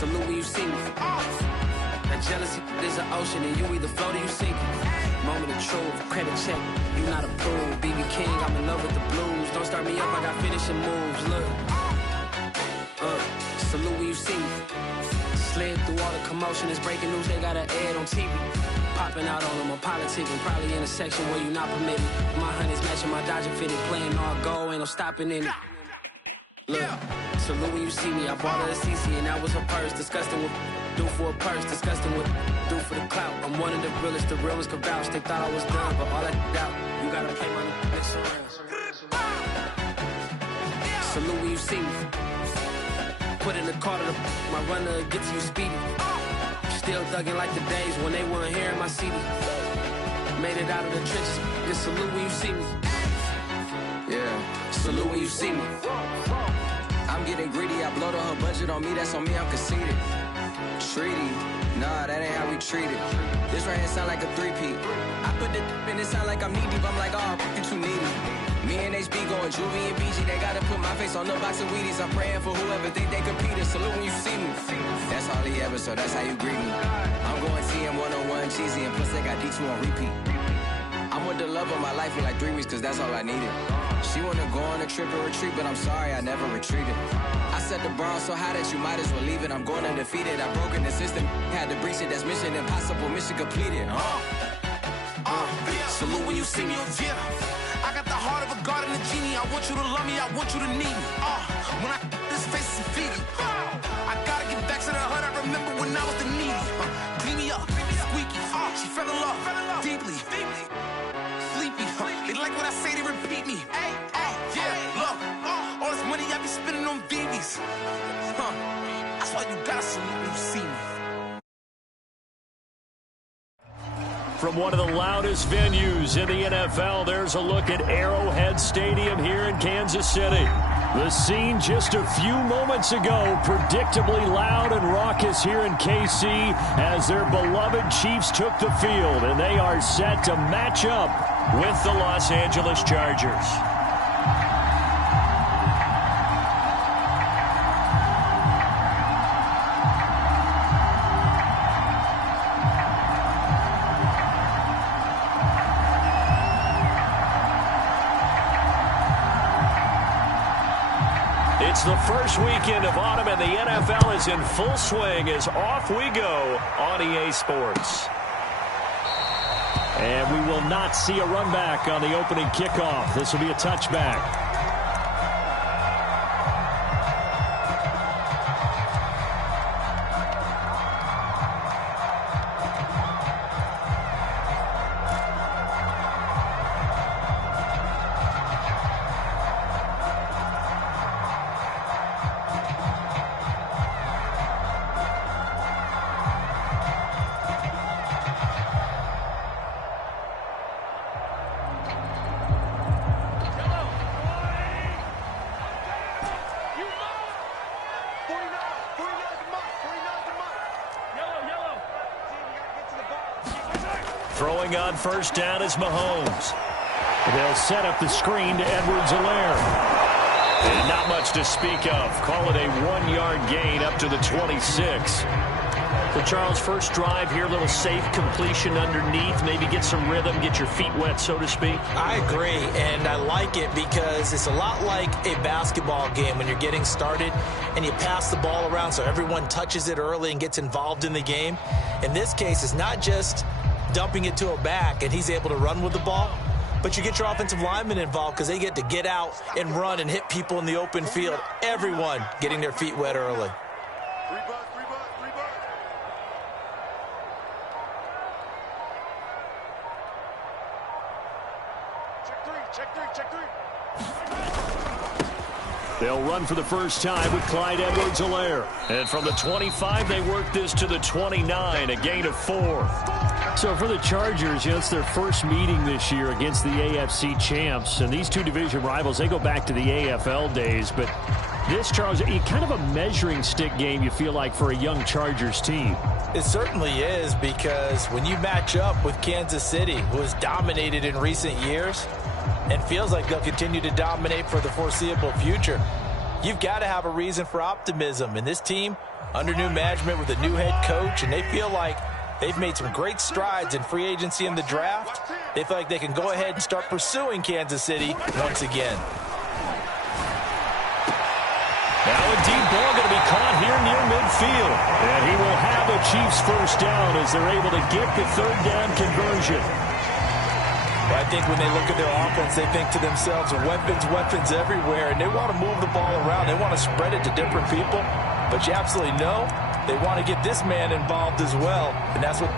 Salute when you see me. That jealousy is an ocean, and you either float or you sink. Moment of truth, credit check, you not approved. BB King, I'm in love with the blues. Don't start me up, I got finishing moves. Look, salute when you see me. Slid through all the commotion, it's breaking news, they got an ad on TV. Popping out on them, I'm politicking, probably in a section where you not permitted. My honey's matching my Dodger fitted, playing all go, ain't no stopping in it. Look, salute when you see me, I bought her a CC and that was her purse. Disgusting with do for a purse, disgusting with do for the clout. I'm one of the realest, the real ones could vouch. They thought I was done, but all that doubt, you gotta play my next around. Salute when you see me. Put in the car to my runner, get to you speedy. Still thugging like the days when they weren't hearing my CD. Made it out of the trenches, just salute when you see me. Yeah, salute when you see me. I'm getting greedy, I blowed on her budget on me, that's on me, I'm conceited. Treaty, nah, that ain't how we treat it. This right here sound like a three-peat. I put the in it sound like I'm knee-deep, I'm like, oh, you too needy. Me and HB going Juvie and BG, they gotta put my face on the box of Wheaties. I'm praying for whoever think they compete. Salute when you see me. That's all he ever, so that's how you greet me. I'm going TM 101 cheesy, and plus they got D2 on repeat. I'm with the love of my life in like 3 weeks, cause that's all I needed. She wanna go on a trip and retreat, but I'm sorry, I never retreated. I set the bar so high that you might as well leave it. I'm going undefeated, I've broken the system. Had to breach it, that's mission impossible, mission completed. Salute when you see me, yeah. I got the heart of a god and a genie. I want you to love me, I want you to need me. When I this face is Fiji. I gotta get back to the hood, I remember when I was the needy. Clean me up, squeaky. She fell in love, deeply. Sleepy, they like what I say, they repeat me. Yeah, look, all this money I be spending on BBs. That's why you gotta salute when you see me. From one of the loudest venues in the NFL, there's a look at Arrowhead Stadium here in Kansas City. The scene just a few moments ago, predictably loud and raucous here in KC as their beloved Chiefs took the field, and they are set to match up with the Los Angeles Chargers. It's the first weekend of autumn, and the NFL is in full swing as off we go on EA Sports. And we will not see a run back on the opening kickoff. This will be a touchback. Throwing on first down is Mahomes. They'll set up the screen to Edwards-Helaire. And not much to speak of. Call it a 1-yard gain up to the 26. So, Charles, first drive here, a little safe completion underneath. Maybe get some rhythm, get your feet wet, so to speak. I agree, and I like it because it's a lot like a basketball game when you're getting started and you pass the ball around so everyone touches it early and gets involved in the game. In this case, it's not just dumping it to a back and he's able to run with the ball, but you get your offensive linemen involved because they get to get out and run and hit people in the open field. Everyone getting their feet wet early. Check three. They'll run for the first time with Clyde Edwards-Helaire. And from the 25, they work this to the 29, a gain of 4. So for the Chargers, it's their first meeting this year against the AFC champs. And these two division rivals, they go back to the AFL days. But this, Charles, kind of a measuring stick game, you feel like, for a young Chargers team. It certainly is, because when you match up with Kansas City, who has dominated in recent years, and feels like they'll continue to dominate for the foreseeable future, you've got to have a reason for optimism. And this team, under new management with a new head coach, and they feel like they've made some great strides in free agency in the draft. They feel like they can go ahead and start pursuing Kansas City once again. Now a deep ball going to be caught here near midfield. And he will have a Chiefs first down as they're able to get the third down conversion. Well, I think when they look at their offense, they think to themselves, weapons everywhere, and they want to move the ball around. They want to spread it to different people. But you absolutely know they want to get this man involved as well, and that's what...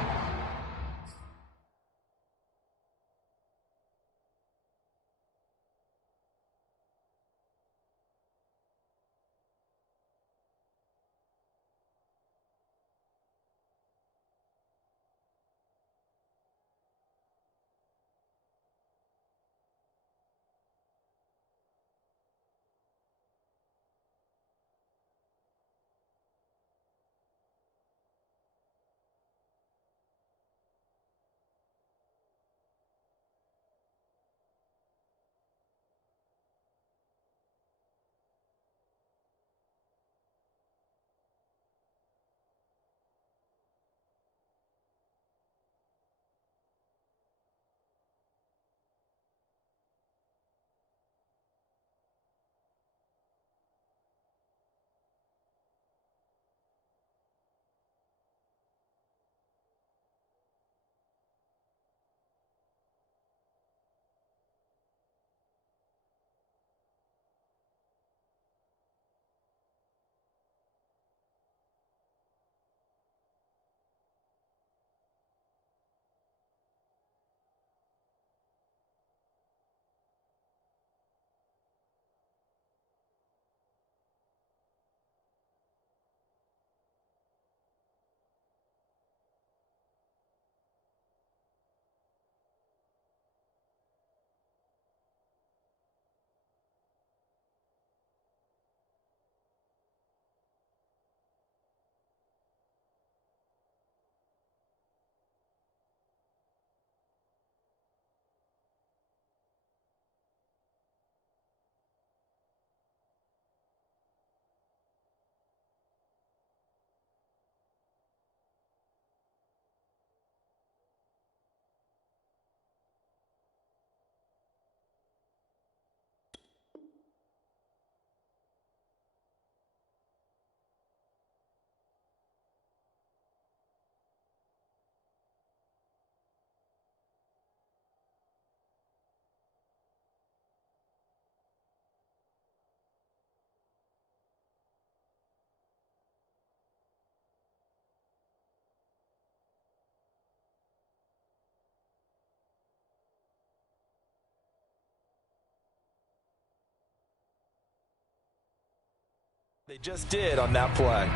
They just did on that play.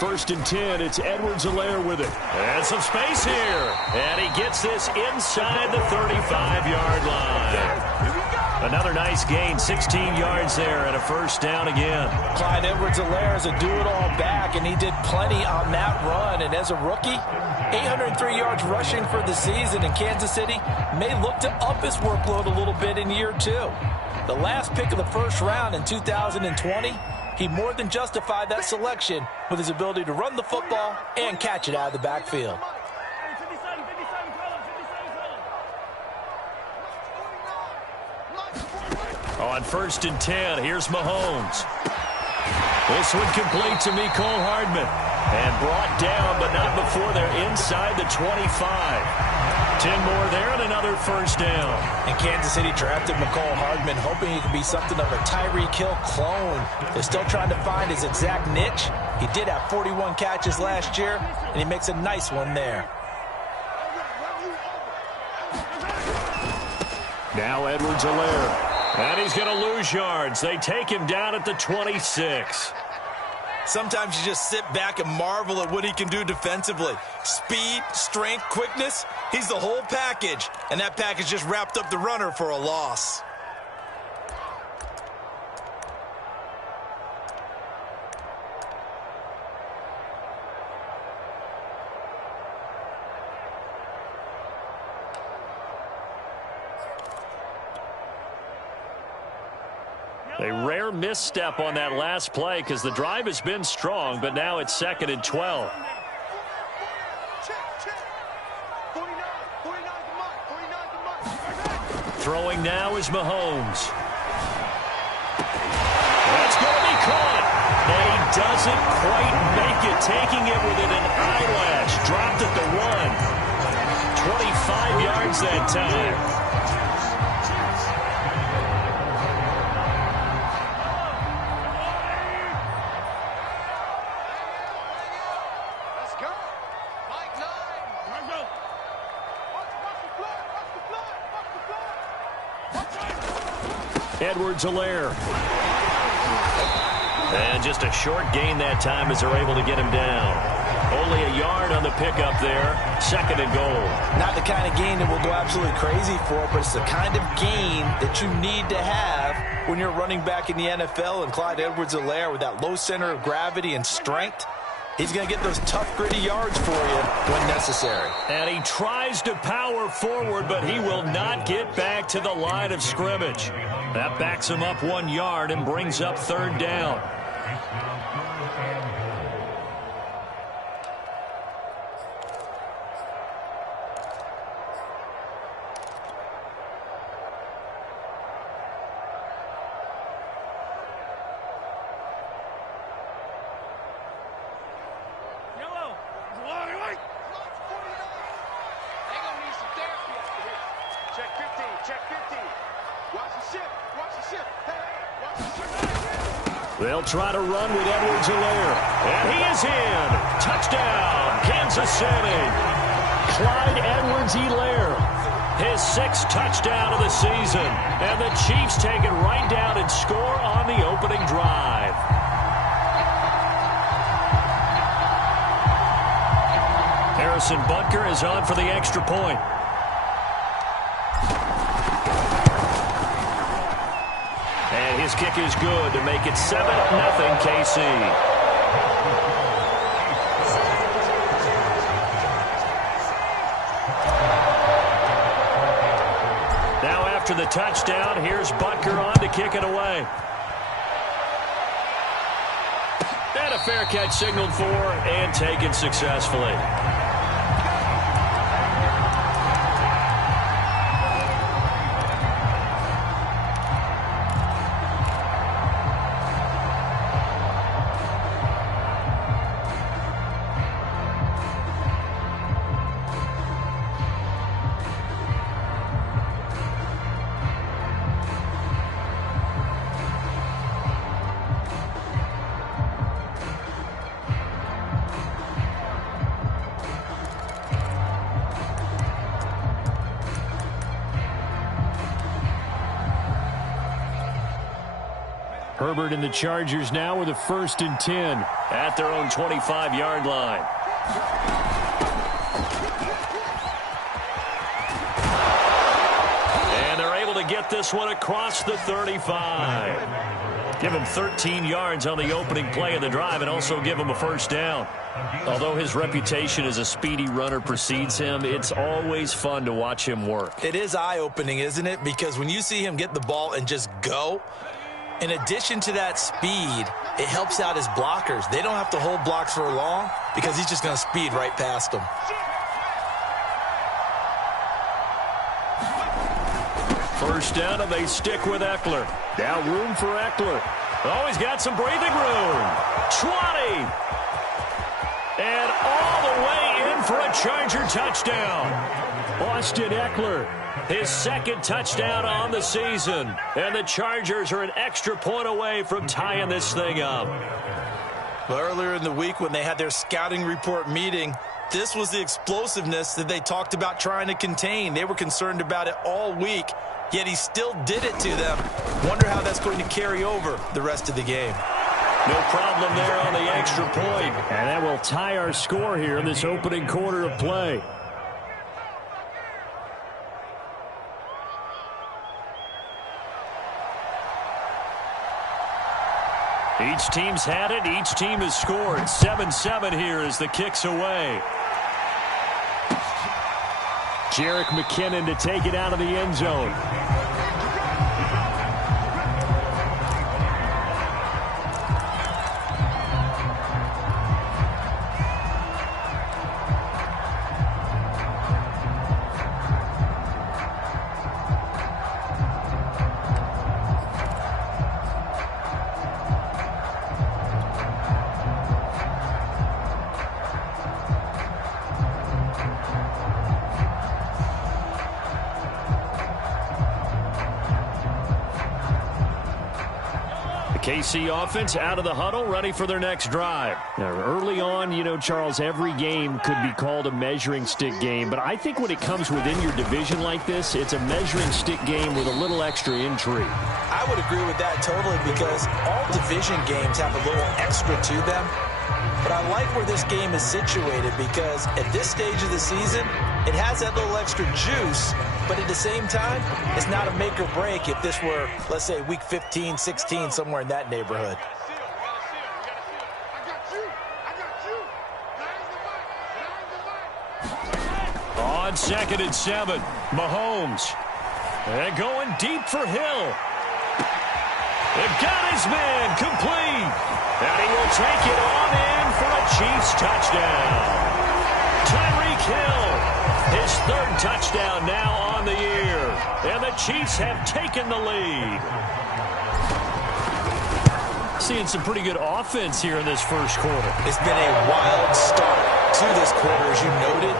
First and 10, it's Edwards-Helaire with it. And some space here. And he gets this inside the 35-yard line. Another nice gain, 16 yards there, and a first down again. Clyde Edwards-Helaire is a do-it-all back, and he did plenty on that run. And as a rookie, 803 yards rushing for the season, and Kansas City may look to up his workload a little bit in year two. The last pick of the first round in 2020, he more than justified that selection with his ability to run the football and catch it out of the backfield. On first and 10, here's Mahomes. This one complete to Mecole Hardman. And brought down, but not before they're inside the 25. 10 more there and another first down. And Kansas City drafted Mecole Hardman, hoping he could be something of a Tyreek Hill clone. They're still trying to find his exact niche. He did have 41 catches last year, and he makes a nice one there. Now Edwards-Helaire. And he's going to lose yards. They take him down at the 26. Sometimes you just sit back and marvel at what he can do defensively. Speed, strength, quickness, he's the whole package. And that package just wrapped up the runner for a loss. A rare misstep on that last play because the drive has been strong, but now it's 2nd and 12. Throwing now is Mahomes. That's going to be caught. And he doesn't quite make it, taking it within an eyelash. Dropped at the 1. 25 yards that time. Edwards-Helaire. And just a short gain that time as they're able to get him down. Only a yard on the pickup there. 2nd and goal. Not the kind of gain that we'll go absolutely crazy for, but it's the kind of gain that you need to have when you're running back in the NFL. And Clyde Edwards-Helaire, with that low center of gravity and strength, he's going to get those tough, gritty yards for you when necessary. And he tries to power forward, but he will not get back to the line of scrimmage. That backs him up 1 yard and brings up 3rd down. They'll try to run with Edwards-Helaire. And he is in. Touchdown, Kansas City. Clyde Edwards-Helaire, his 6th touchdown of the season. And the Chiefs take it right down and score on the opening drive. Harrison Butker is on for the extra point. And his kick is good to make it 7-0 KC. Now after the touchdown, here's Butker on to kick it away. And a fair catch signaled for and taken successfully. Herbert and the Chargers now with a 1st and 10 at their own 25-yard line. And they're able to get this one across the 35. Give him 13 yards on the opening play of the drive and also give him a 1st down. Although his reputation as a speedy runner precedes him, it's always fun to watch him work. It is eye-opening, isn't it? Because when you see him get the ball and just go, in addition to that speed, it helps out his blockers. They don't have to hold blocks for long because he's just going to speed right past them. First down, and they stick with Eckler. Now room for Eckler. Oh, he's got some breathing room. 20. And all the way in for a Charger touchdown. Austin Eckler, his 2nd touchdown on the season. And the Chargers are an extra point away from tying this thing up. Well, earlier in the week when they had their scouting report meeting, this was the explosiveness that they talked about trying to contain. They were concerned about it all week, yet he still did it to them. Wonder how that's going to carry over the rest of the game. No problem there on the extra point. And that will tie our score here in this opening quarter of play. Each team's had it. Each team has scored. 7-7 here as the kick's away. Jerick McKinnon to take it out of the end zone. KC offense out of the huddle, ready for their next drive. Now, early on, you know, Charles, every game could be called a measuring stick game, but I think when it comes within your division like this, it's a measuring stick game with a little extra intrigue. I would agree with that totally because all division games have a little extra to them. But I like where this game is situated because at this stage of the season, it has that little extra juice, but at the same time, it's not a make or break if this were, let's say, week 15, 16, somewhere in that neighborhood. On 2nd and 7, Mahomes. And going deep for Hill. It got his man complete. And he will take it on in for a Chiefs touchdown. Tyreek Hill, his 3rd touchdown now on the year. And the Chiefs have taken the lead. Seeing some pretty good offense here in this first quarter. It's been a wild start to this quarter, as you noted.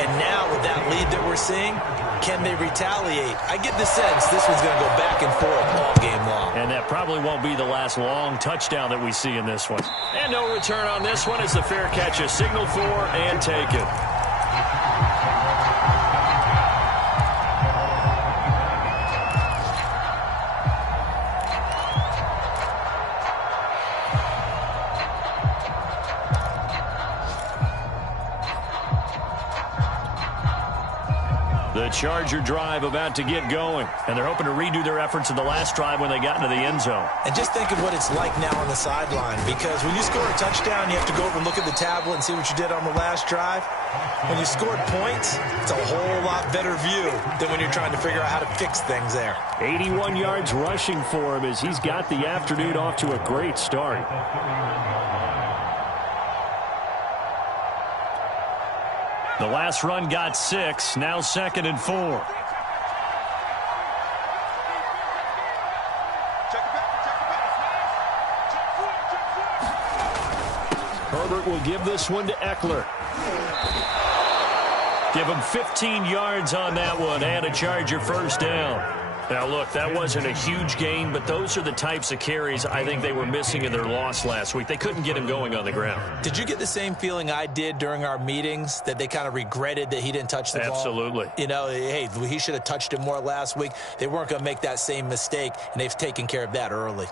And now with that lead that we're seeing, can they retaliate? I get the sense this one's going to go back and forth all game long. And that probably won't be the last long touchdown that we see in this one. And no return on this one as the fair catch is signaled for and taken. The Charger drive about to get going, and they're hoping to redo their efforts in the last drive when they got into the end zone. And just think of what it's like now on the sideline, because when you score a touchdown, you have to go over and look at the tablet and see what you did on the last drive. When you scored points, it's a whole lot better view than when you're trying to figure out how to fix things there. 81 yards rushing for him as he's got the afternoon off to a great start. The last run got 6, now 2nd and 4. Herbert will give this one to Eckler. Give him 15 yards on that one and a Charger first down. Now, look, that wasn't a huge gain, but those are the types of carries I think they were missing in their loss last week. They couldn't get him going on the ground. Did you get the same feeling I did during our meetings, that they kind of regretted that he didn't touch the ball? Absolutely. You know, hey, he should have touched it more last week. They weren't going to make that same mistake, and they've taken care of that early.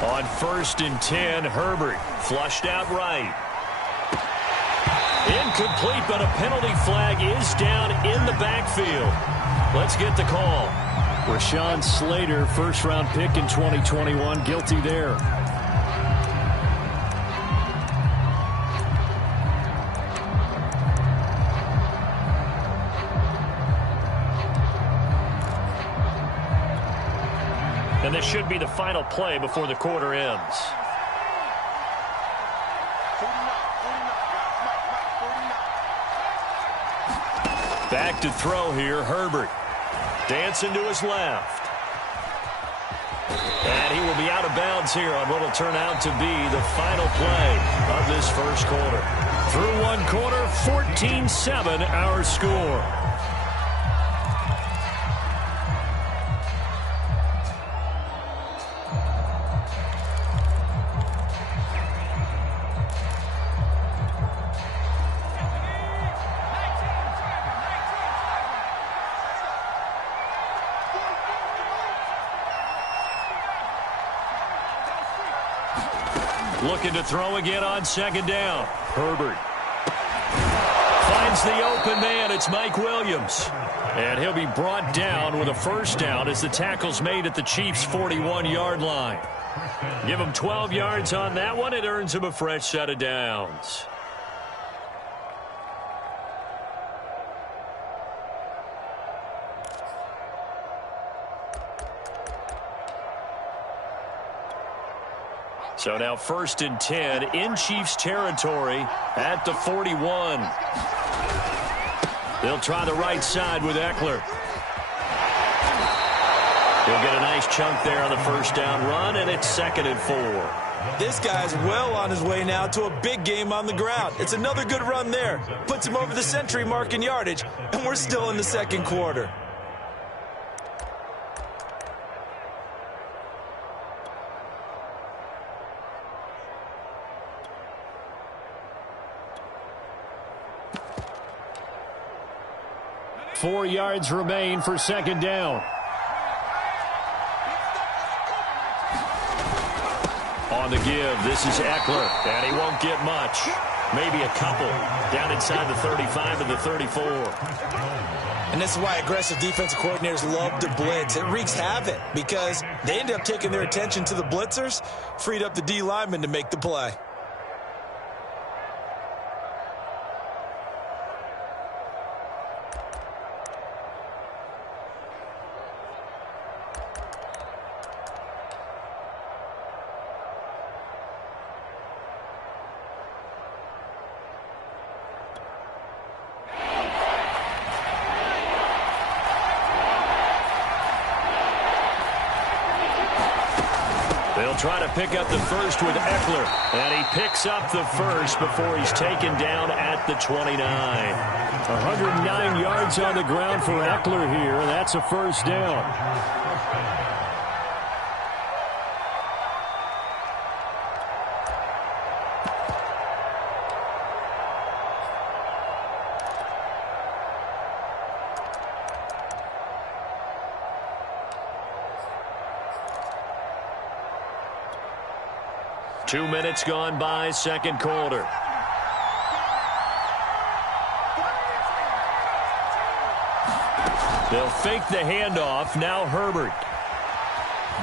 On 1st and 10, Herbert flushed out right. Incomplete, but a penalty flag is down in the backfield. Let's get the call. Rashawn Slater, first-round pick in 2021, guilty there. And this should be the final play before the quarter ends. Back to throw here, Herbert. Dancing to his left. And he will be out of bounds here on what will turn out to be the final play of this first quarter. Through one quarter, 14-7 our score. Looking to throw again on second down. Herbert finds the open man. It's Mike Williams. And he'll be brought down with a first down as the tackle's made at the Chiefs' 41-yard line. Give him 12 yards on that one. It earns him a fresh set of downs. So now 1st and 10 in Chiefs territory at the 41. They'll try the right side with Eckler. He'll get a nice chunk there on the first down run, and it's 2nd and 4. This guy's well on his way now to a big game on the ground. It's another good run there. Puts him over the century mark in yardage, and we're still in the second quarter. Four yards remain for second down. On the give, this is Eckler, and he won't get much. Maybe a couple. Down inside the 35 and the 34. And this is why aggressive defensive coordinators love to blitz. It wreaks havoc because they end up taking their attention to the blitzers, freed up the D lineman to make the play. They'll try to pick up the first with Eckler, and he picks up the first before he's taken down at the 29. 109 yards on the ground for Eckler here, and that's a first down. Two minutes gone by, second quarter. They'll fake the handoff. Now Herbert.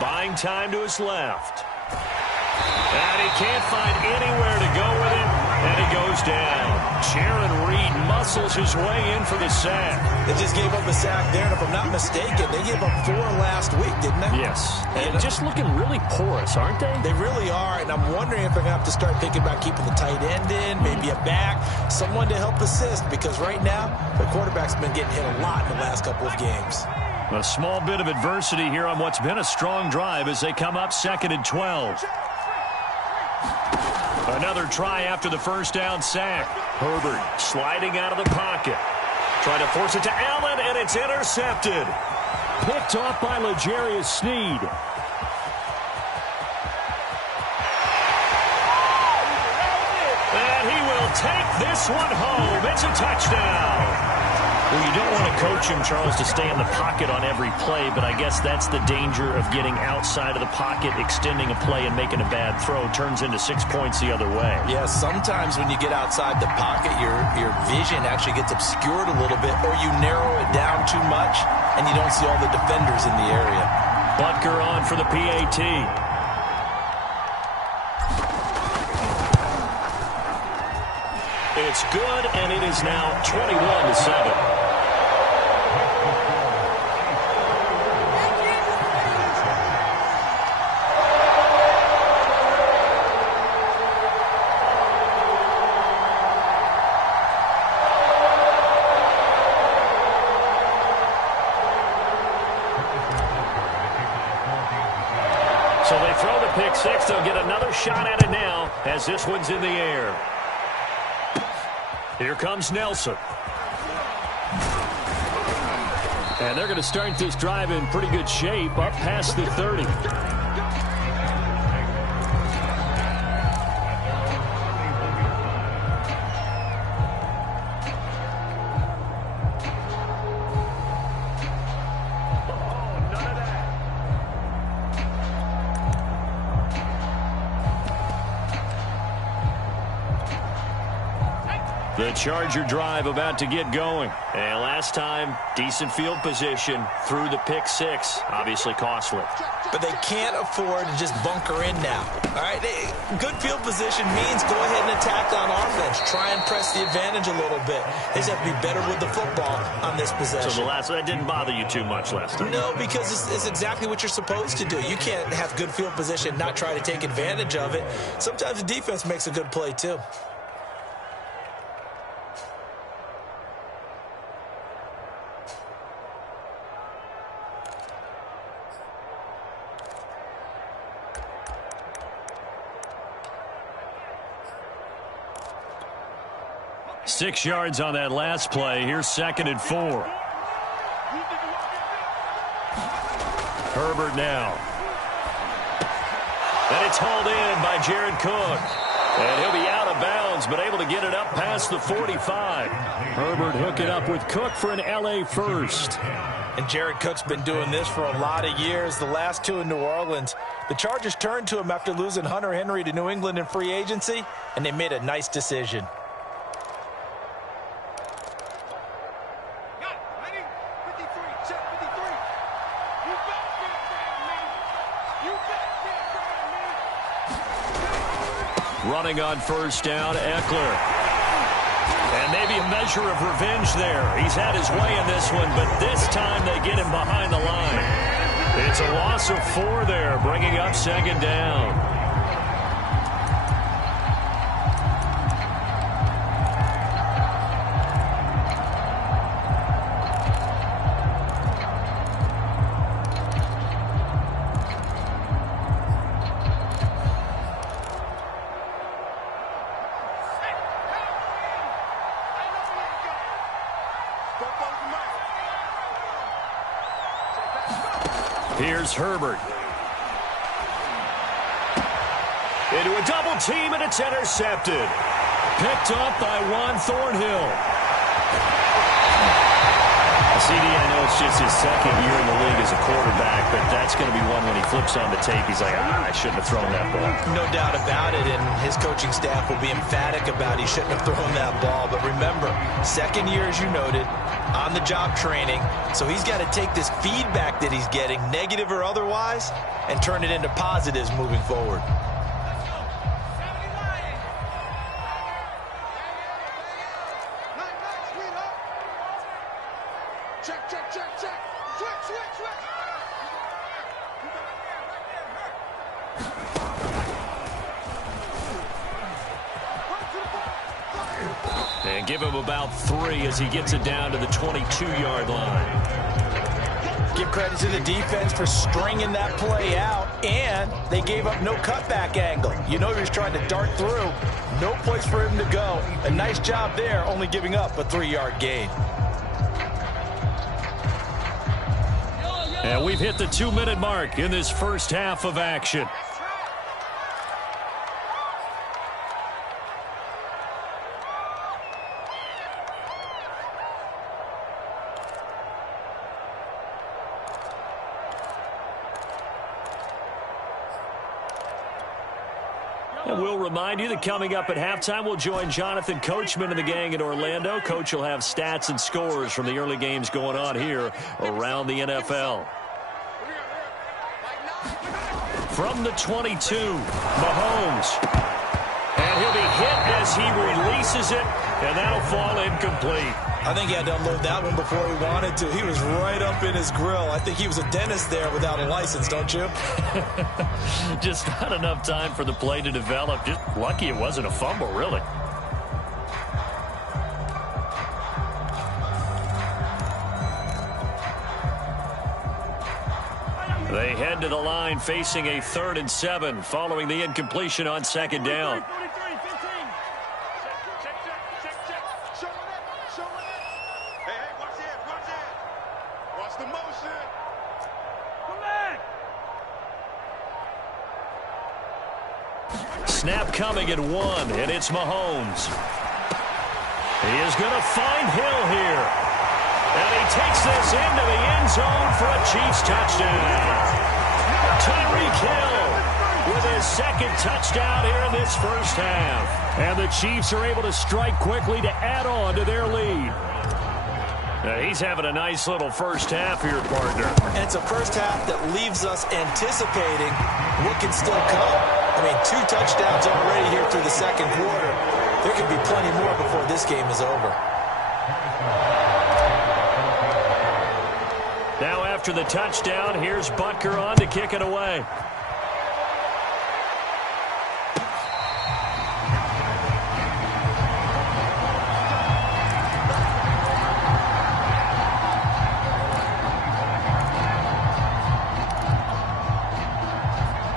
Buying time to his left. And he can't find anywhere to go with it, and he goes down. Jaron Reed muscles his way in for the sack. They just gave up a sack there, and if I'm not mistaken, they gave up 4 last week, didn't they? Yes. And just looking really porous, aren't they? They really are, and I'm wondering if they're going to have to start thinking about keeping the tight end in, maybe a back, someone to help assist, because right now, the quarterback's been getting hit a lot in the last couple of games. A small bit of adversity here on what's been a strong drive as they come up 2nd and 12. Another try after the first down sack. Herbert sliding out of the pocket. Trying to force it to Allen, and it's intercepted. Picked off by L'Jarius Sneed. And he will take this one home. It's a touchdown. Well, you don't want to coach him, Charles, to stay in the pocket on every play, but I guess that's the danger of getting outside of the pocket, extending a play, and making a bad throw. Turns into 6 points the other way. Yeah, sometimes when you get outside the pocket, your vision actually gets obscured a little bit, or you narrow it down too much, and you don't see all the defenders in the area. Butker on for the PAT. It's good, and it is now 21-7. So they throw the pick six. They'll get another shot at it now as this one's in the air. Here comes Nelson. And they're going to start this drive in pretty good shape up past the 30. The Charger drive about to get going. And last time, decent field position through the pick six. Obviously costly. But they can't afford to just bunker in now. All right, good field position means go ahead and attack on offense. Try and press the advantage a little bit. They just have to be better with the football on this possession. So that didn't bother you too much last time? No, because it's exactly what you're supposed to do. You can't have good field position, not try to take advantage of it. Sometimes the defense makes a good play too. Six yards on that last play. Here's 2nd and 4. Herbert now. And it's hauled in by Jared Cook. And he'll be out of bounds, but able to get it up past the 45. Herbert hooking up with Cook for an LA first. And Jared Cook's been doing this for a lot of years. The last two in New Orleans. The Chargers turned to him after losing Hunter Henry to New England in free agency, and they made a nice decision. Running on first down, Eckler. And maybe a measure of revenge there. He's had his way in this one, but this time they get him behind the line. It's a loss of 4 there, bringing up 2nd down. Here's Herbert. Into a double team, and it's intercepted. Picked up by Juan Thornhill. CD, I know it's just his 2nd year in the league as a quarterback, but that's going to be one when he flips on the tape. He's like, I shouldn't have thrown that ball. No doubt about it, and his coaching staff will be emphatic about he shouldn't have thrown that ball. But remember, 2nd year, as you noted, on-the-job training. So he's got to take this feedback that he's getting, negative or otherwise, and turn it into positives moving forward. And give him about 3 as he gets it down to the 22-yard line. Give credit to the defense for stringing that play out, and they gave up no cutback angle. You know he was trying to dart through. No place for him to go. A nice job there, only giving up a 3-yard gain. And we've hit the 2-minute mark in this first half of action. And we'll remind you that coming up at halftime, we'll join Jonathan Coachman and the gang in Orlando. Coach will have stats and scores from the early games going on here around the NFL. From the 22, Mahomes. And he'll be hit as he releases it, and that'll fall incomplete. I think he had to unload that one before he wanted to. He was right up in his grill. I think he was a dentist there without a license, don't you? Just not enough time for the play to develop. Just lucky it wasn't a fumble, really. They head to the line facing a 3rd and 7 following the incompletion on 2nd down. Snap coming at 1, and it's Mahomes. He is going to find Hill here. And he takes this into the end zone for a Chiefs touchdown. Tyreek Hill with his second touchdown here in this first half. And the Chiefs are able to strike quickly to add on to their lead. He's having a nice little first half here, partner. And it's a first half that leaves us anticipating what can still come. I mean, 2 touchdowns already here through the second quarter. There could be plenty more before this game is over. Now after the touchdown, here's Butker on to kick it away.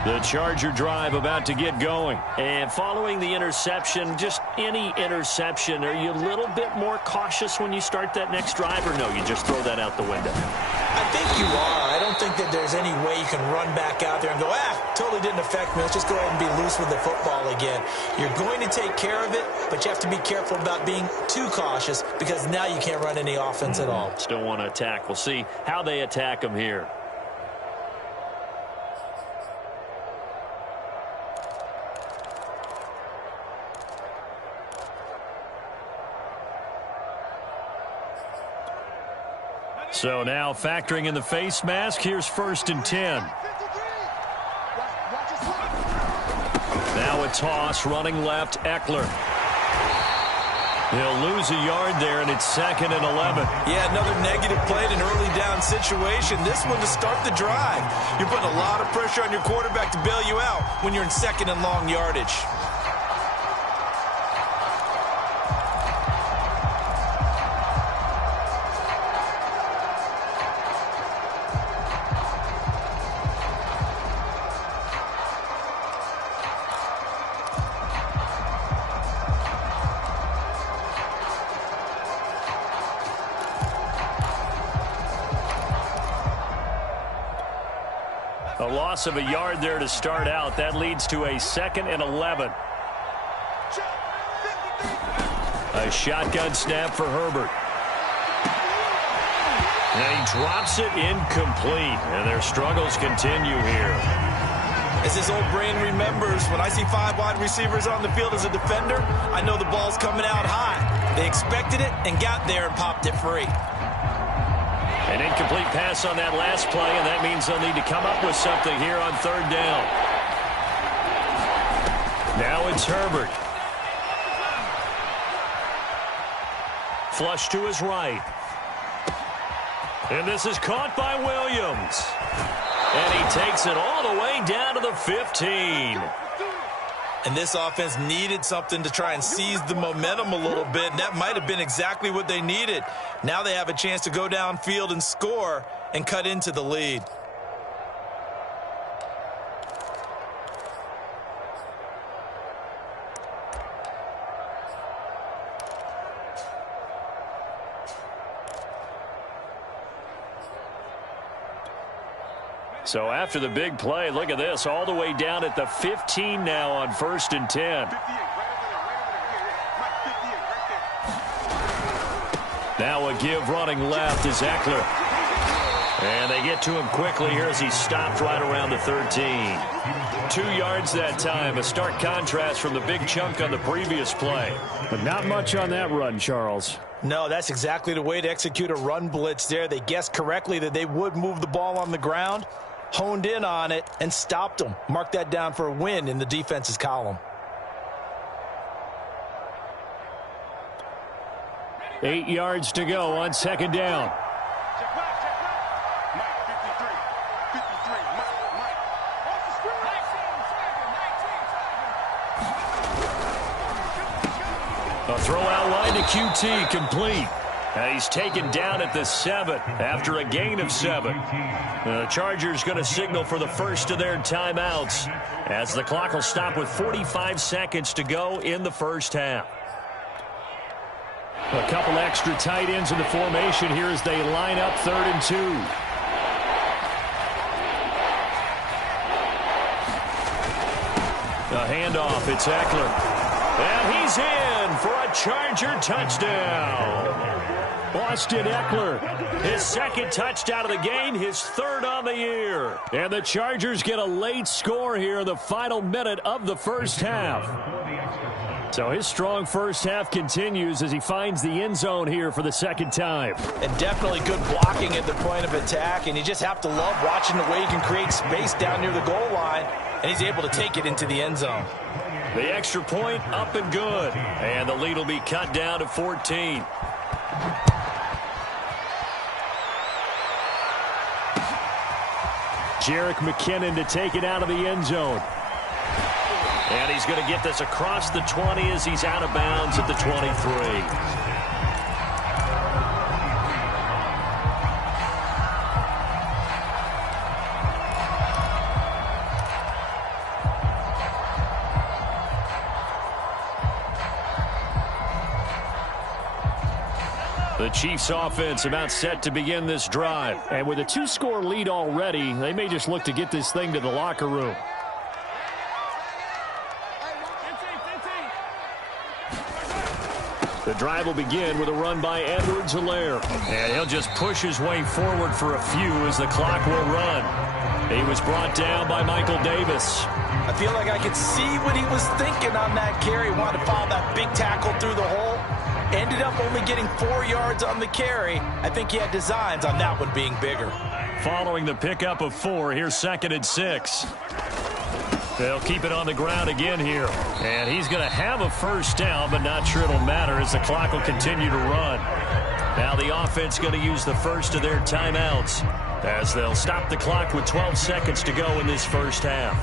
The Charger drive about to get going. And following the interception, just any interception, are you a little bit more cautious when you start that next drive, or no, you just throw that out the window? I think you are. I don't think that there's any way you can run back out there and go, totally didn't affect me. Let's just go ahead and be loose with the football again. You're going to take care of it, but you have to be careful about being too cautious because now you can't run any offense at all. Still want to attack. We'll see how they attack them here. So now factoring in the face mask, here's 1st and 10. Now a toss, running left, Eckler. He'll lose a yard there, and it's 2nd and 11. Yeah, another negative play in an early down situation. This one to start the drive. You're putting a lot of pressure on your quarterback to bail you out when you're in 2nd and long yardage. A loss of a yard there to start out. That leads to a 2nd and 11. A shotgun snap for Herbert. And he drops it incomplete. And their struggles continue here. As his old brain remembers, when I see 5 wide receivers on the field as a defender, I know the ball's coming out high. They expected it and got there and popped it free. An incomplete pass on that last play, and that means they'll need to come up with something here on 3rd down. Now it's Herbert. Flush to his right. And this is caught by Williams. And he takes it all the way down to the 15. And this offense needed something to try and seize the momentum a little bit, and that might have been exactly what they needed. Now they have a chance to go downfield and score and cut into the lead. So after the big play, look at this, all the way down at the 15 now on 1st and 10. Now a give running left is Eckler. And they get to him quickly here as he stopped right around the 13. 2 yards that time, a stark contrast from the big chunk on the previous play. But not much on that run, Charles. No, that's exactly the way to execute a run blitz there. They guessed correctly that they would move the ball on the ground, honed in on it, and stopped them. Mark that down for a win in the defense's column. 8 yards to go on 2nd down. A throw out line to QT, complete. And he's taken down at the 7 after a gain of 7. The Chargers going to signal for the first of their timeouts as the clock will stop with 45 seconds to go in the first half. A couple extra tight ends in the formation here as they line up 3rd and 2. A handoff, it's Eckler. And he's in for a Charger touchdown. Austin Eckler, his second touchdown of the game, his third on the year. And the Chargers get a late score here in the final minute of the first half. So his strong first half continues as he finds the end zone here for the second time. And definitely good blocking at the point of attack, and you just have to love watching the way he can create space down near the goal line, and he's able to take it into the end zone. The extra point up and good, and the lead will be cut down to 14. Jerick McKinnon to take it out of the end zone. And he's going to get this across the 20 as he's out of bounds at the 23. The Chiefs offense about set to begin this drive. And with a 2-score lead already, they may just look to get this thing to the locker room. The drive will begin with a run by Edwards-Helaire. And he'll just push his way forward for a few as the clock will run. He was brought down by Michael Davis. I feel like I could see what he was thinking on that carry. Wanted to follow that big tackle through the hole. Ended up only getting 4 yards on the carry. I think he had designs on that one being bigger. Following the pickup of 4, here's 2nd and 6. They'll keep it on the ground again here. And he's going to have a first down, but not sure it'll matter as the clock will continue to run. Now the offense going to use the first of their timeouts as they'll stop the clock with 12 seconds to go in this first half.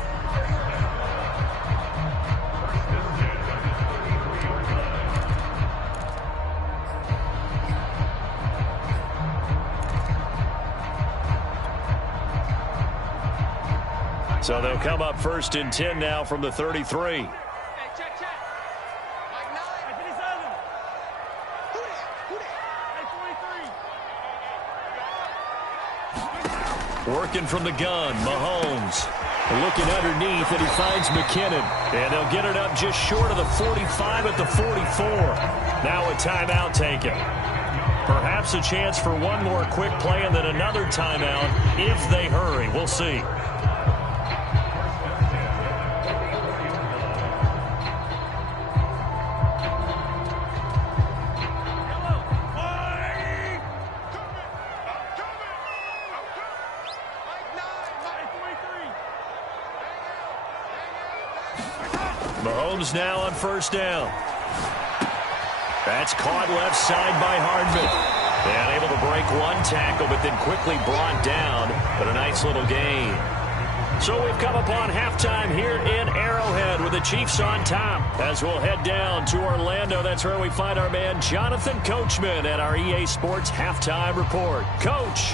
So they'll come up 1st and 10 now from the 33. Hey, check. Like 9. Hey, 43. Working from the gun, Mahomes. Looking underneath, and he finds McKinnon. And they'll get it up just short of the 45 at the 44. Now a timeout taken. Perhaps a chance for one more quick play and then another timeout if they hurry. We'll see. Mahomes now on first down. That's caught left side by Hardman. And able to break one tackle, but then quickly brought down. But a nice little gain. So we've come upon halftime here in Arrowhead with the Chiefs on top. As we'll head down to Orlando, that's where we find our man Jonathan Coachman at our EA Sports Halftime Report. Coach.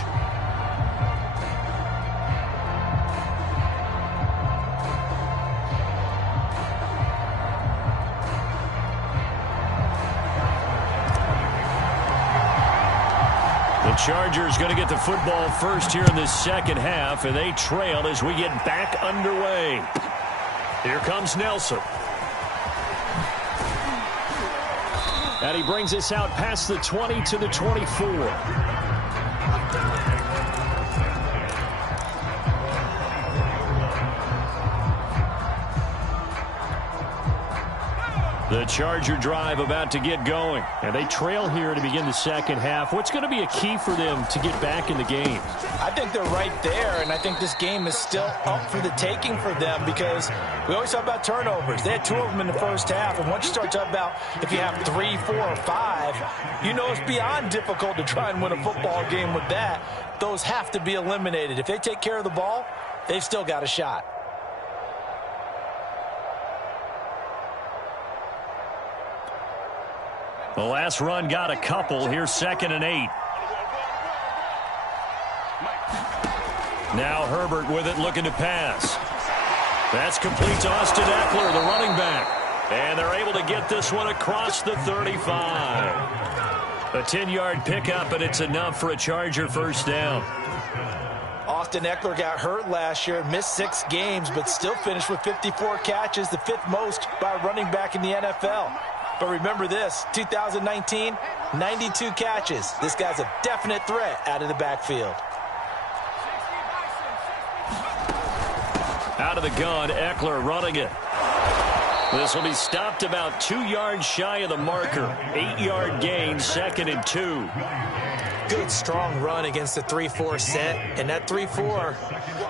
The Chargers going to get the football first here in this second half, and they trail as we get back underway. Here comes Nelson. And he brings us out past the 20 to the 24. The Charger drive about to get going. And they trail here to begin the second half. What's going to be a key for them to get back in the game? I think they're right there, and I think this game is still up for the taking for them because we always talk about turnovers. They had 2 of them in the first half, and once you start talking about if you have 3, 4, or 5, you know it's beyond difficult to try and win a football game with that. Those have to be eliminated. If they take care of the ball, they've still got a shot. The last run got a couple. Here's 2nd and 8. Now Herbert with it, looking to pass. That's complete to Austin Eckler, the running back. And they're able to get this one across the 35. A 10-yard pickup, and it's enough for a Charger first down. Austin Eckler got hurt last year, missed 6 games, but still finished with 54 catches, the 5th most by a running back in the NFL. But remember this, 2019, 92 catches. This guy's a definite threat out of the backfield. Out of the gun, Eckler running it. This will be stopped about 2 yards shy of the marker. 8-yard gain, 2nd and 2. Good, strong run against the 3-4 set. And that 3-4,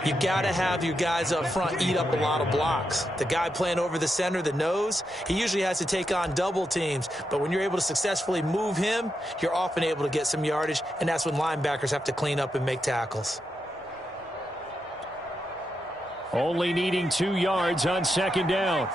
you got to have your guys up front eat up a lot of blocks. The guy playing over the center, the nose, he usually has to take on double teams. But when you're able to successfully move him, you're often able to get some yardage. And that's when linebackers have to clean up and make tackles. Only needing 2 yards on 2nd down.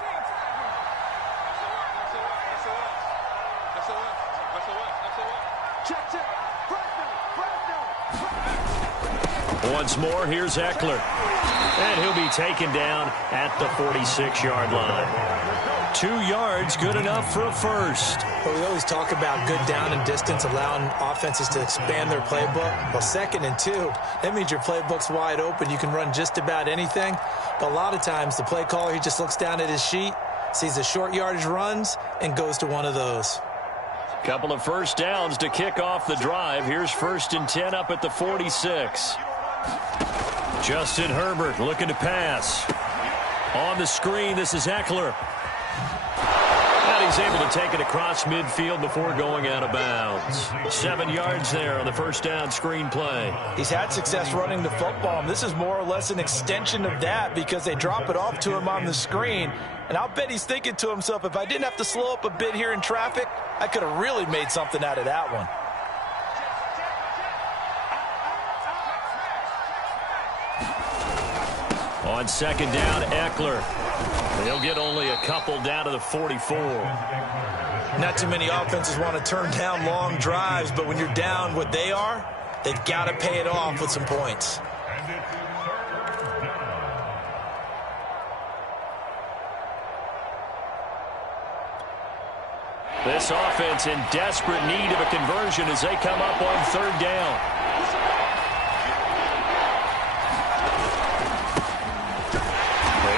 Once more, here's Eckler. And he'll be taken down at the 46-yard line. 2 yards, good enough for a first. Well, we always talk about good down and distance, allowing offenses to expand their playbook. Well, 2nd and 2, that means your playbook's wide open. You can run just about anything. But a lot of times, the play caller, he just looks down at his sheet, sees the short yardage runs, and goes to one of those. Couple of first downs to kick off the drive. Here's 1st and 10 up at the 46. Justin Herbert looking to pass. On the screen, this is Eckler. And he's able to take it across midfield before going out of bounds. 7 yards there on the first down screen play. He's had success running the football, and this is more or less an extension of that because they drop it off to him on the screen. And I'll bet he's thinking to himself, if I didn't have to slow up a bit here in traffic, I could have really made something out of that one. On 2nd down, Eckler. He'll get only a couple down to the 44. Not too many offenses want to turn down long drives, but when you're down what they are, they've got to pay it off with some points. This offense in desperate need of a conversion as they come up on 3rd down.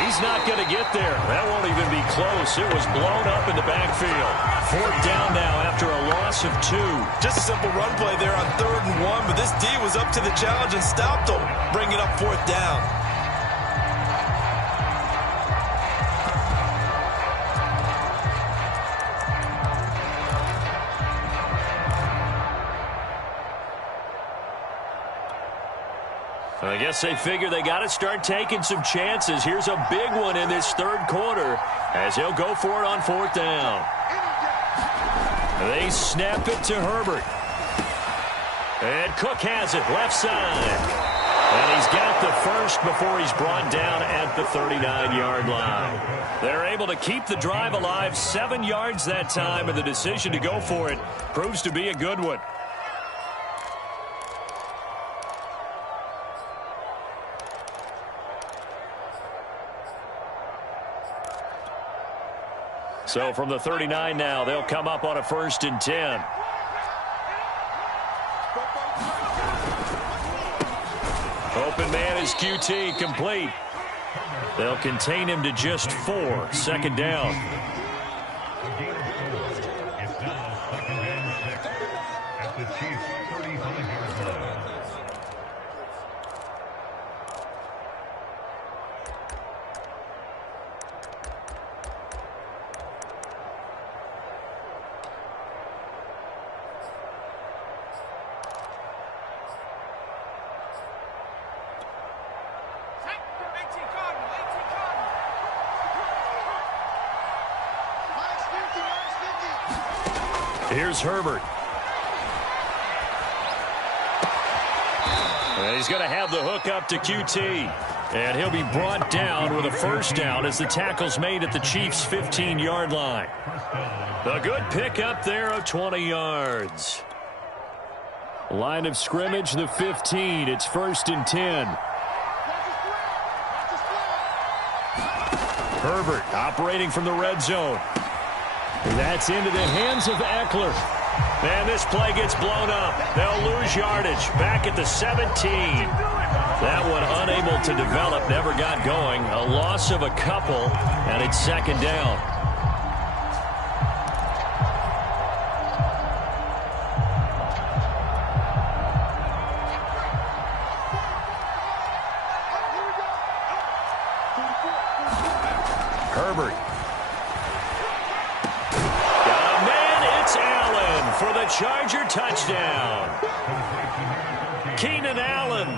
He's not going to get there. That won't even be close. It was blown up in the backfield. 4th down now after a loss of 2. Just a simple run play there on 3rd and 1, but this D was up to the challenge and stopped him, bringing up 4th down. I guess they figure they got to start taking some chances. Here's a big one in this 3rd quarter as he'll go for it on 4th down. They snap it to Herbert. And Cook has it left side. And he's got the first before he's brought down at the 39-yard line. They're able to keep the drive alive, 7 yards that time, and the decision to go for it proves to be a good one. So from the 39 now, they'll come up on a 1st and 10. Open man is QT, complete. They'll contain him to just 4. 2nd down. Here's Herbert. And he's going to have the hook up to QT. And he'll be brought down with a 1st down as the tackle's made at the Chiefs' 15-yard line. A good pickup there of 20 yards. Line of scrimmage, the 15. It's 1st and 10. Herbert operating from the red zone. That's into the hands of Eckler. And this play gets blown up. They'll lose yardage. Back at the 17. That one unable to develop, never got going. A loss of a couple, and it's 2nd down. Herbert. Got a man, it's Allen for the Charger touchdown. Keenan Allen,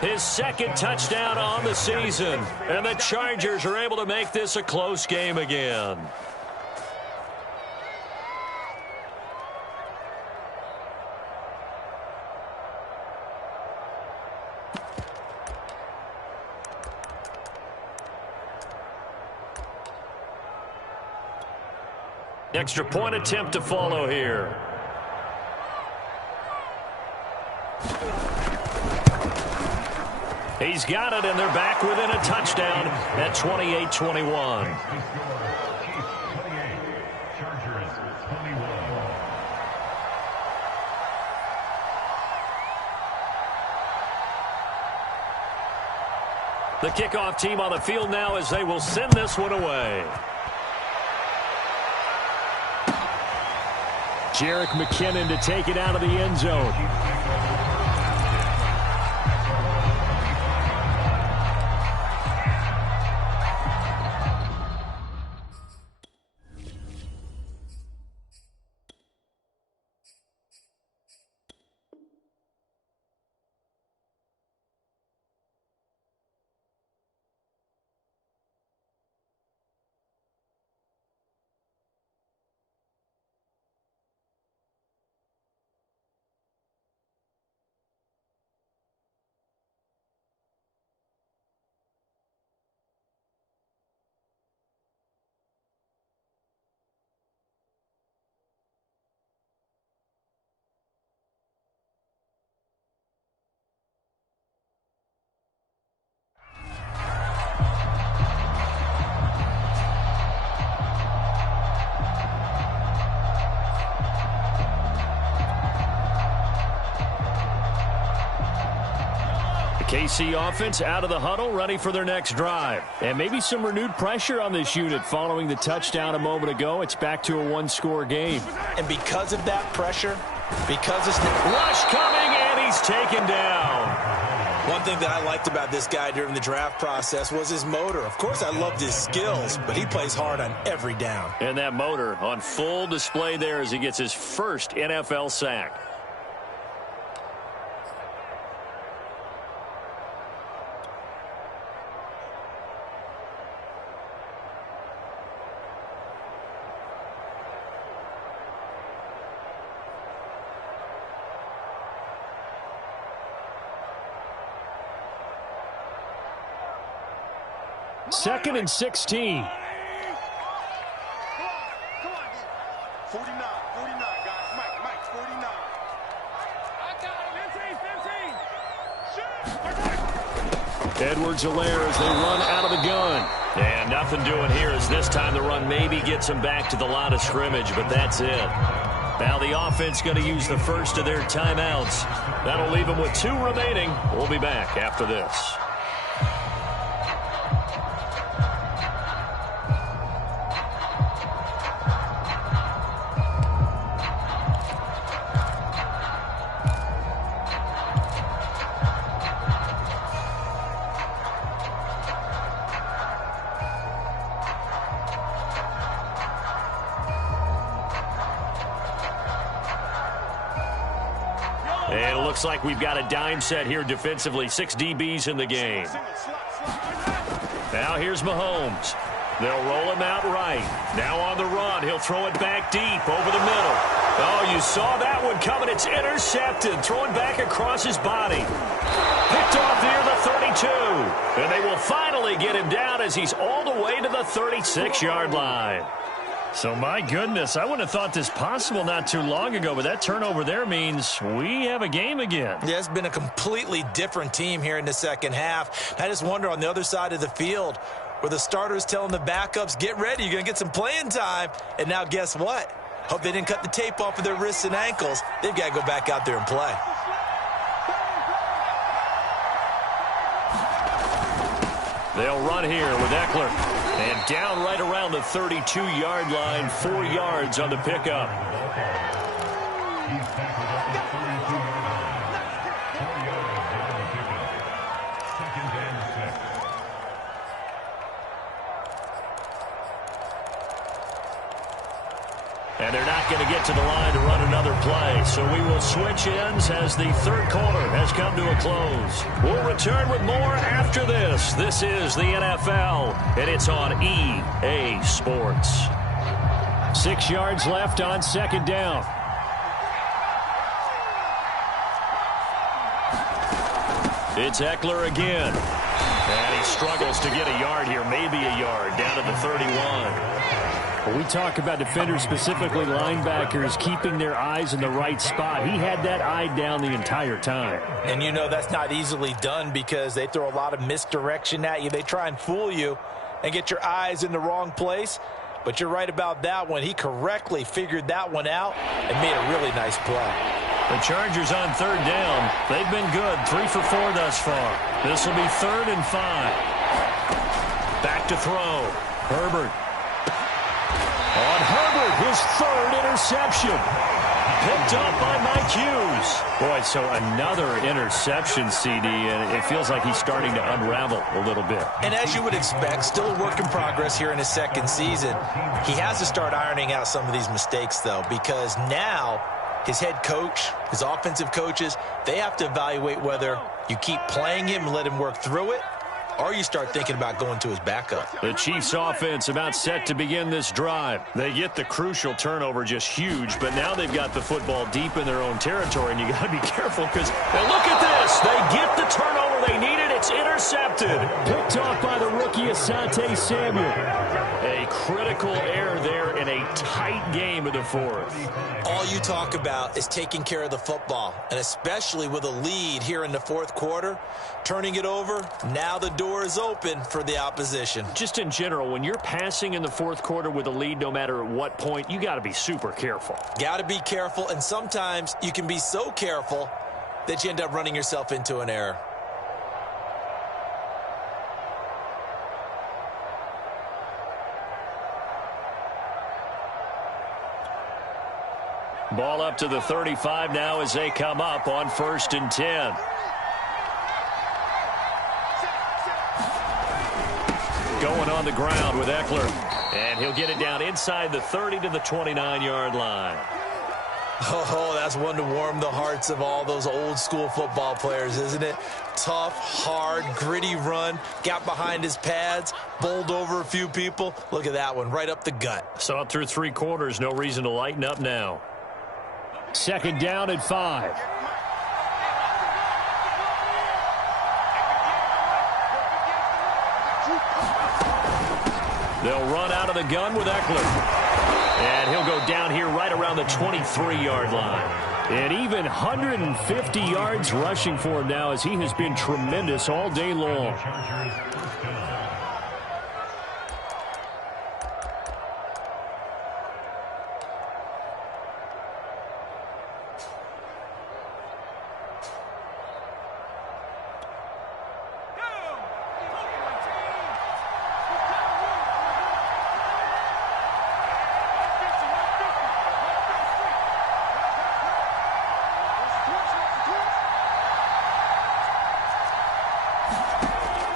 his second touchdown on the season. And the Chargers are able to make this a close game again. Extra point attempt to follow here. He's got it, and they're back within a touchdown at 28-21. The kickoff team on the field now as they will send this one away. Jerick McKinnon to take it out of the end zone. KC offense out of the huddle, ready for their next drive. And maybe some renewed pressure on this unit following the touchdown a moment ago. It's back to a one-score game. And because of that pressure, because it's... Rush coming, and he's taken down. One thing that I liked about this guy during the draft process was his motor. Of course, I loved his skills, but he plays hard on every down. And that motor on full display there as he gets his first NFL sack. Second and 16. Come on, 49, guys. Mike, 49. I got it. 15. Edwards-Helaire as they run out of the gun. And nothing doing here as this time the run maybe gets them back to the line of scrimmage, but that's it. Now the offense going to use the first of their timeouts. That'll leave them with 2 remaining. We'll be back after this. And it looks like we've got a dime set here defensively. 6 DBs in the game. Now here's Mahomes. They'll roll him out right. Now on the run. He'll throw it back deep over the middle. Oh, you saw that one coming. It's intercepted. Thrown back across his body. Picked off near the 32. And they will finally get him down as he's all the way to the 36-yard line. So, my goodness, I wouldn't have thought this possible not too long ago, but that turnover there means we have a game again. Yeah, it's been a completely different team here in the second half. I just wonder on the other side of the field where the starters telling the backups, get ready, you're going to get some playing time. And now guess what? Hope they didn't cut the tape off of their wrists and ankles. They've got to go back out there and play. They'll run here with Eckler. And down right around the 32-yard line, 4 yards on the pickup. And they're not going to get to the line to run another play. So we will switch ends as the third quarter has come to a close. We'll return with more after this. This is the NFL, and it's on EA Sports. 6 yards left on second down. It's Eckler again. And he struggles to get a yard here, maybe a yard, down to the 31. Well, we talk about defenders, specifically linebackers, keeping their eyes in the right spot. He had that eye down the entire time. And you know that's not easily done because they throw a lot of misdirection at you. They try and fool you and get your eyes in the wrong place. But you're right about that one. He correctly figured that one out and made a really nice play. The Chargers on third down. They've been good, 3 for 4 thus far. This will be 3rd and 5. Back to throw. Herbert. On Herbert, his 3rd interception. Picked up by Mike Hughes. Boy, so another interception, CD, and it feels like he's starting to unravel a little bit. And as you would expect, still a work in progress here in his second season. He has to start ironing out some of these mistakes, though, because now his head coach, his offensive coaches, they have to evaluate whether you keep playing him and let him work through it, or you start thinking about going to his backup. The Chiefs offense about set to begin this drive. They get the crucial turnover, just huge, but now they've got the football deep in their own territory, and you got to be careful because, look at this. They get the turnover they needed. It's intercepted. Picked off by the rookie Asante Samuel. A critical error there in a tight game of the fourth. All you talk about is taking care of the football, and especially with a lead here in the fourth quarter, turning it over, now the door is open for the opposition. Just in general, when you're passing in the fourth quarter with a lead, no matter at what point, you got to be super careful. Got to be careful, and sometimes you can be so careful that you end up running yourself into an error. Ball up to the 35 now as they come up on 1st and 10. Going on the ground with Eckler. And he'll get it down inside the 30 to the 29-yard line. Oh, that's one to warm the hearts of all those old school football players, isn't it? Tough, hard, gritty run. Got behind his pads, bowled over a few people. Look at that one, right up the gut. Saw it through 3 quarters. No reason to lighten up now. 2nd down and 5. They'll run out of the gun with Eckler. And he'll go down here right around the 23-yard line. And even 150 yards rushing for him now as he has been tremendous all day long.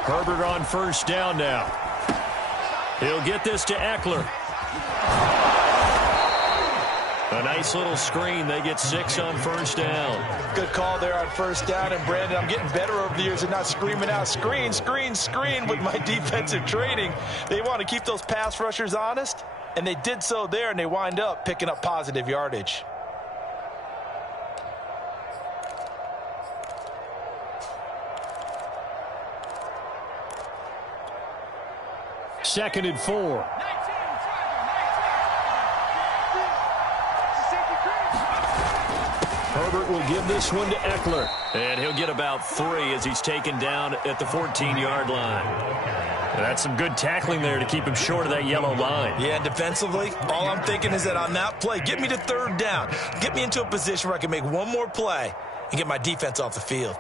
Herbert on 1st down now. He'll get this to Eckler. A nice little screen. They get 6 on 1st down. Good call there on 1st down. And, Brandon, I'm getting better over the years and not screaming out, screen, screen, screen with my defensive training. They want to keep those pass rushers honest, and they did so there, and they wind up picking up positive yardage. Second and 4. Herbert will give this one to Eckler. And he'll get about 3 as he's taken down at the 14-yard line. And that's some good tackling there to keep him short of that yellow line. Yeah, defensively, all I'm thinking is that on that play, get me to 3rd down. Get me into a position where I can make one more play and get my defense off the field.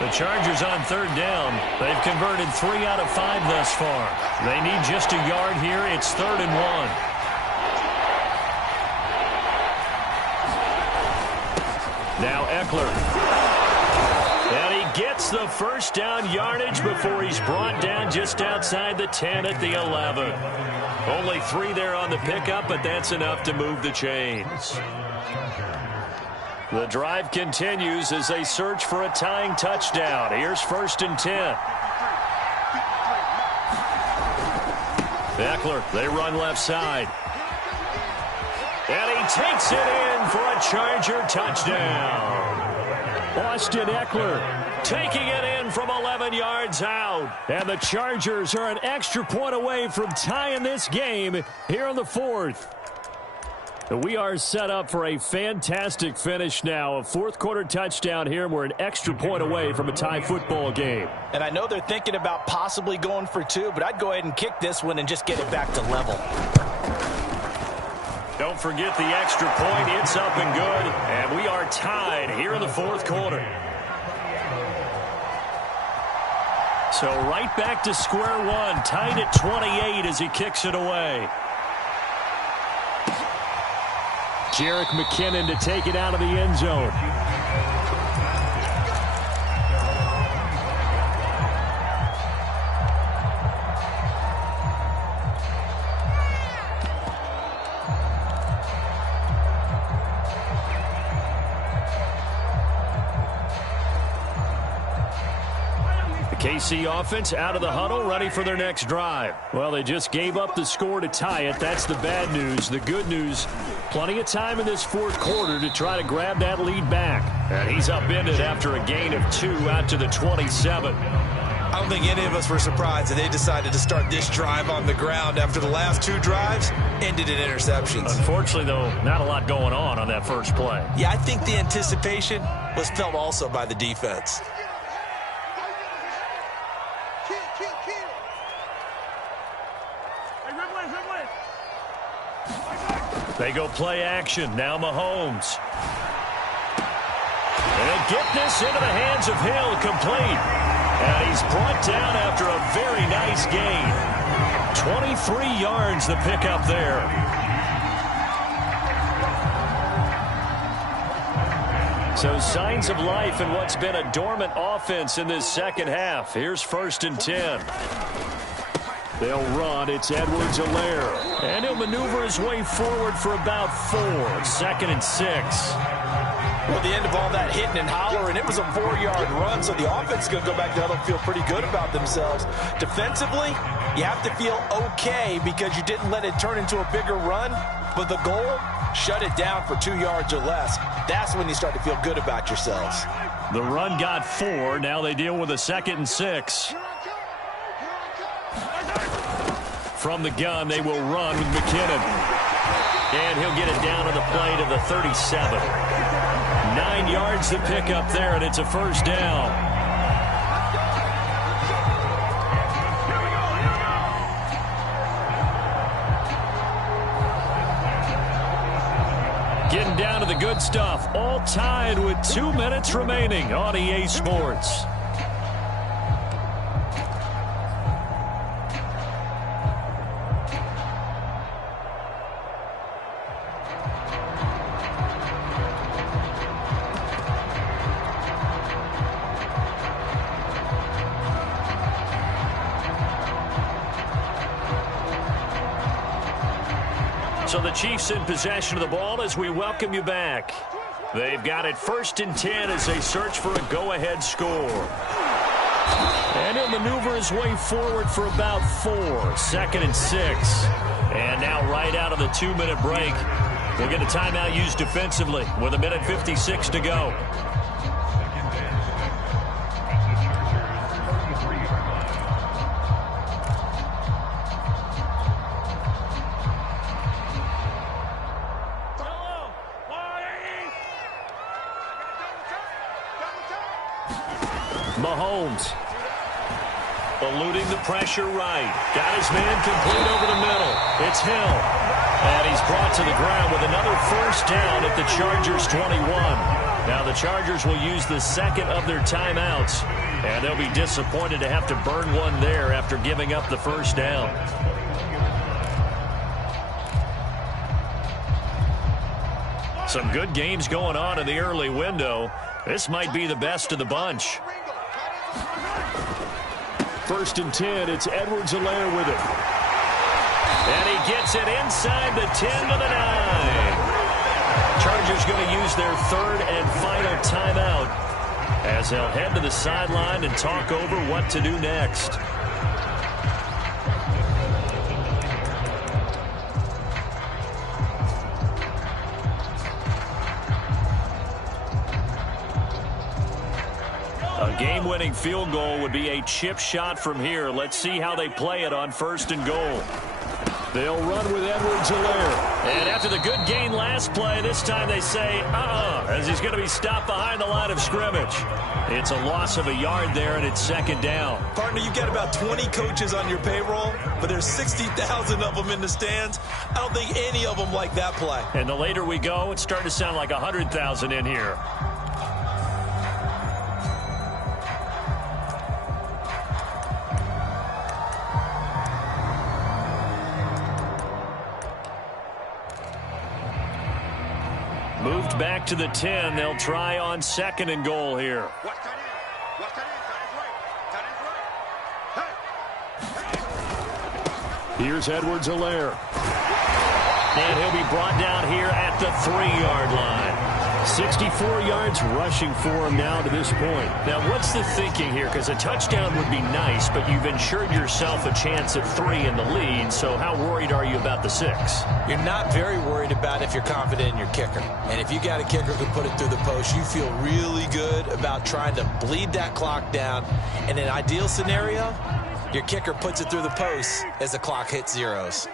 The Chargers on 3rd down. They've converted 3 out of 5 thus far. They need just a yard here. It's 3rd and 1. Now Eckler. And he gets the first down yardage before he's brought down just outside the 10 at the 11. Only 3 there on the pickup, but that's enough to move the chains. The drive continues as they search for a tying touchdown. Here's 1st and 10. Eckler, they run left side. And he takes it in for a Charger touchdown. Austin Eckler taking it in from 11 yards out. And the Chargers are an extra point away from tying this game here in the 4th. We are set up for a fantastic finish now. A 4th-quarter touchdown here. We're an extra point away from a tie football game. And I know they're thinking about possibly going for 2, but I'd go ahead and kick this one and just get it back to level. Don't forget the extra point. It's up and good. And we are tied here in the 4th quarter. So right back to square one. Tied at 28 as he kicks it away. Jerick McKinnon to take it out of the end zone. KC offense out of the huddle, ready for their next drive. Well, they just gave up the score to tie it. That's the bad news. The good news, plenty of time in this 4th quarter to try to grab that lead back. And he's upended after a gain of 2 out to the 27. I don't think any of us were surprised that they decided to start this drive on the ground after the last 2 drives ended in interceptions. Unfortunately, though, not a lot going on that first play. Yeah, I think the anticipation was felt also by the defense. They go play action. Now Mahomes. And get this into the hands of Hill, complete. And he's brought down after a very nice gain. 23 yards the pickup there. So signs of life in what's been a dormant offense in this second half. Here's 1st and 10. They'll run. It's Edwards-Helaire. And he'll maneuver his way forward for about 4. 2nd and 6. Well, the end of all that hitting and hollering, it was a 4-yard run, so the offense is going to go back to huddle and feel pretty good about themselves. Defensively, you have to feel okay because you didn't let it turn into a bigger run, but the goal, shut it down for 2 yards or less. That's when you start to feel good about yourselves. The run got 4. Now they deal with a 2nd and 6. From the gun, they will run with McKinnon. And he'll get it down to the play to the 37. 9 yards to pick up there, and it's a 1st down. Getting down to the good stuff. All tied with 2 minutes remaining on EA Sports. So the Chiefs in possession of the ball as we welcome you back. They've got it 1st and 10 as they search for a go-ahead score. And he'll maneuver his way forward for about 4. 2nd and 6. And now right out of the 2-minute break, we'll get a timeout used defensively with 1:56 to go. Mahomes eluding the pressure right. Got his man complete over the middle. It's Hill. And he's brought to the ground with another 1st down at the Chargers 21. Now the Chargers will use the 2nd of their timeouts. And they'll be disappointed to have to burn one there after giving up the 1st down. Some good games going on in the early window. This might be the best of the bunch. 1st and 10, it's Edwards-Helaire with it. And he gets it inside the 10 to the 9. Chargers going to use their 3rd and final timeout as they'll head to the sideline and talk over what to do next. A game-winning field goal would be a chip shot from here. Let's see how they play it on 1st and goal. They'll run with Edwards-Helaire. And after the good gain last play, this time they say, as he's going to be stopped behind the line of scrimmage. It's a loss of a yard there, and it's 2nd down. Partner, you've got about 20 coaches on your payroll, but there's 60,000 of them in the stands. I don't think any of them like that play. And the later we go, it's starting to sound like 100,000 in here. Moved back to the 10. They'll try on 2nd and goal here. Here's Edwards-Helaire. And he'll be brought down here at the 3-yard line. 64 yards rushing for him now to this point. Now, what's the thinking here? Because a touchdown would be nice, but you've ensured yourself a chance at 3 in the lead, so how worried are you about the 6? You're not very worried about if you're confident in your kicker. And if you got a kicker who put it through the post, you feel really good about trying to bleed that clock down. In an ideal scenario, your kicker puts it through the post as the clock hits zeros.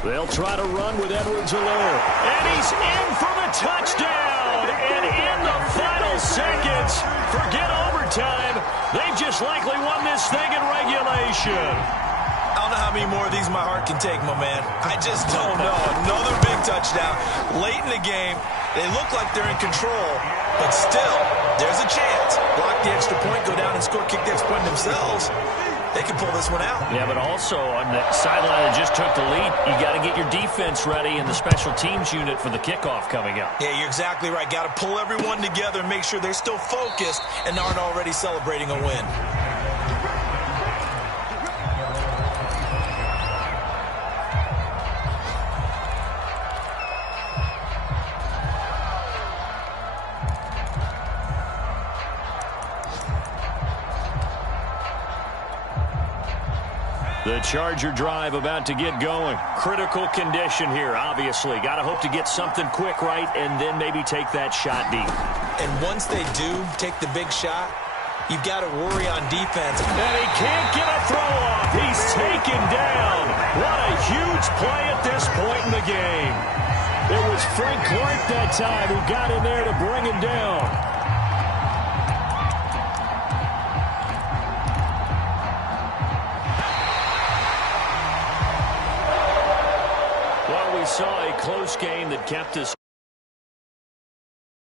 They'll try to run with Edwards-Helaire. And he's in for the touchdown. And in the final seconds, forget overtime. They've just likely won this thing in regulation. I don't know how many more of these my heart can take, my man. I just don't know. Another big touchdown. Late in the game, they look like they're in control. But still, there's a chance. Block the extra point, go down and score, kick the extra point themselves. They can pull this one out. Yeah, but also on the sideline that just took the lead, you got to get your defense ready in the special teams unit for the kickoff coming up. Yeah, you're exactly right. Got to pull everyone together and make sure they're still focused and aren't already celebrating a win. The Charger drive about to get going. Critical condition here, obviously. Got to hope to get something quick right and then maybe take that shot deep. And once they do take the big shot, you've got to worry on defense. And he can't get a throw off. He's taken down. What a huge play at this point in the game. It was Frank Clark that time who got in there to bring him down. We saw a close game that kept us